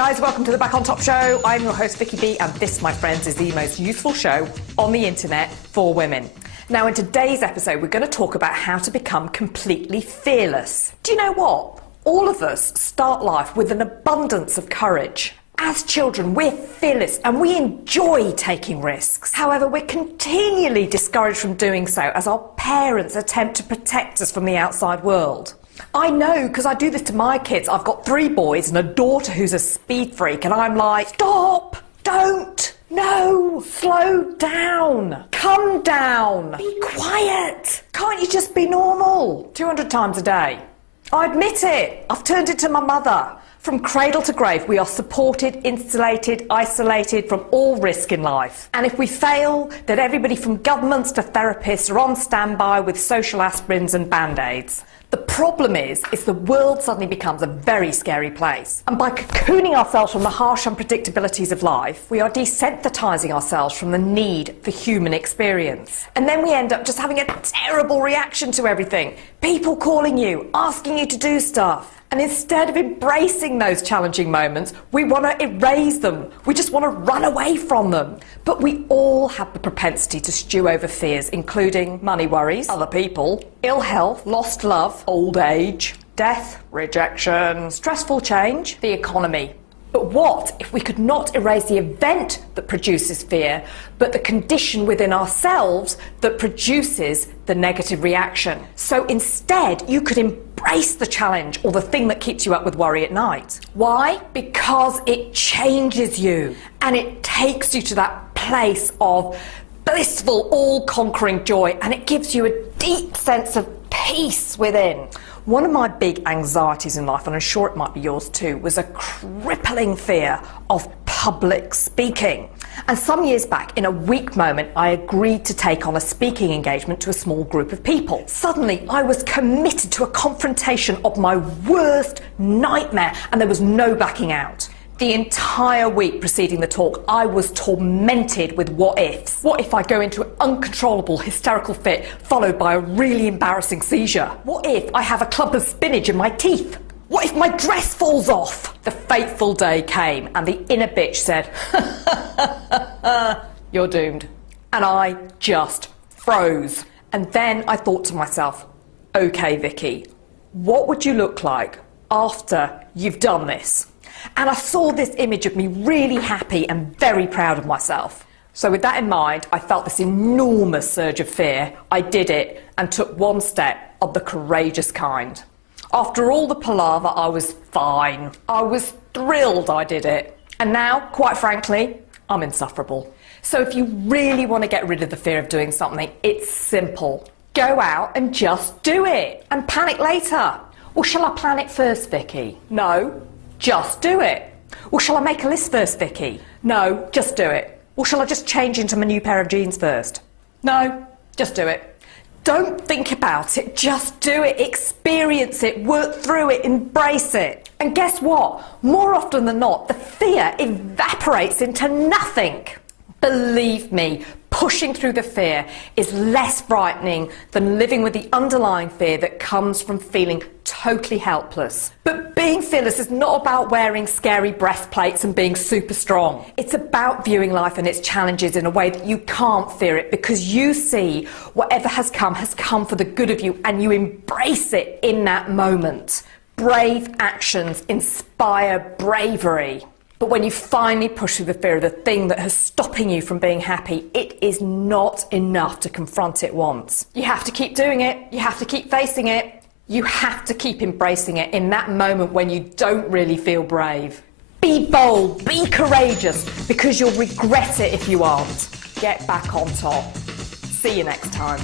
guys, welcome to the Back on Top Show. I'm your host Vicky B, and this, my friends, is the most useful show on the internet for women. Now, in today's episode, we're going to talk about how to become completely fearless. Do you know what? All of us start life with an abundance of courage. As children, we're fearless and we enjoy taking risks. However, we're continually discouraged from doing so as our parents attempt to protect us from the outside world. I know, because I do this to my kids. I've got 3 boys and a daughter who's a speed freak, and I'm like, stop, don't, no, slow down, come down, be quiet. Can't you just be normal? 200 times a day. I admit it, I've turned it to my mother. From cradle to grave, we are supported, insulated, isolated from all risk in life. And if we fail, then everybody from governments to therapists are on standby with social aspirins and band-aids. The problem is the world suddenly becomes a very scary place. And by cocooning ourselves from the harsh unpredictabilities of life, we are desensitising ourselves from the need for human experience. And then we end up just having a terrible reaction to everything. People calling you, asking you to do stuff. And instead of embracing those challenging moments, we want to erase them. We just want to run away from them. But we all have the propensity to stew over fears, including money worries, other people, ill health, lost love, old age, death, rejection, stressful change, the economy. But what if we could not erase the event that produces fear, but the condition within ourselves that produces the negative reaction? So instead, you could embrace the challenge or the thing that keeps you up with worry at night. Why? Because it changes you and it takes you to that place of blissful, all-conquering joy, and it gives you a deep sense of peace within. One of my big anxieties in life, and I'm sure it might be yours too, was a crippling fear of public speaking. And some years back, in a weak moment, I agreed to take on a speaking engagement to a small group of people. Suddenly, I was committed to a confrontation of my worst nightmare, and there was no backing out. The entire week preceding the talk, I was tormented with what ifs. What if I go into an uncontrollable hysterical fit followed by a really embarrassing seizure? What if I have a clump of spinach in my teeth? What if my dress falls off? The fateful day came and the inner bitch said, you're doomed. And I just froze. And then I thought to myself, okay, Vicky, what would you look like after you've done this? And I saw this image of me really happy and very proud of myself. So with that in mind, I felt this enormous surge of fear. I did it and took one step of the courageous kind. After all the palaver, I was fine. I was thrilled I did it. And now, quite frankly, I'm insufferable. So if you really want to get rid of the fear of doing something, it's simple. Go out and just do it. And panic later. Or shall I plan it first, Vicky? No. Just do it. Or shall I make a list first, Vicky? No, just do it. Or shall I just change into my new pair of jeans first? No, just do it. Don't think about it, just do it, experience it, work through it, embrace it. And guess what? More often than not, the fear evaporates into nothing. Believe me, pushing through the fear is less frightening than living with the underlying fear that comes from feeling totally helpless. But being fearless is not about wearing scary breastplates and being super strong. It's about viewing life and its challenges in a way that you can't fear it, because you see whatever has come for the good of you, and you embrace it in that moment. Brave actions inspire bravery. But when you finally push through the fear of the thing that is stopping you from being happy, it is not enough to confront it once. You have to keep doing it. You have to keep facing it. You have to keep embracing it in that moment when you don't really feel brave. Be bold, be courageous, because you'll regret it if you aren't. Get back on top. See you next time.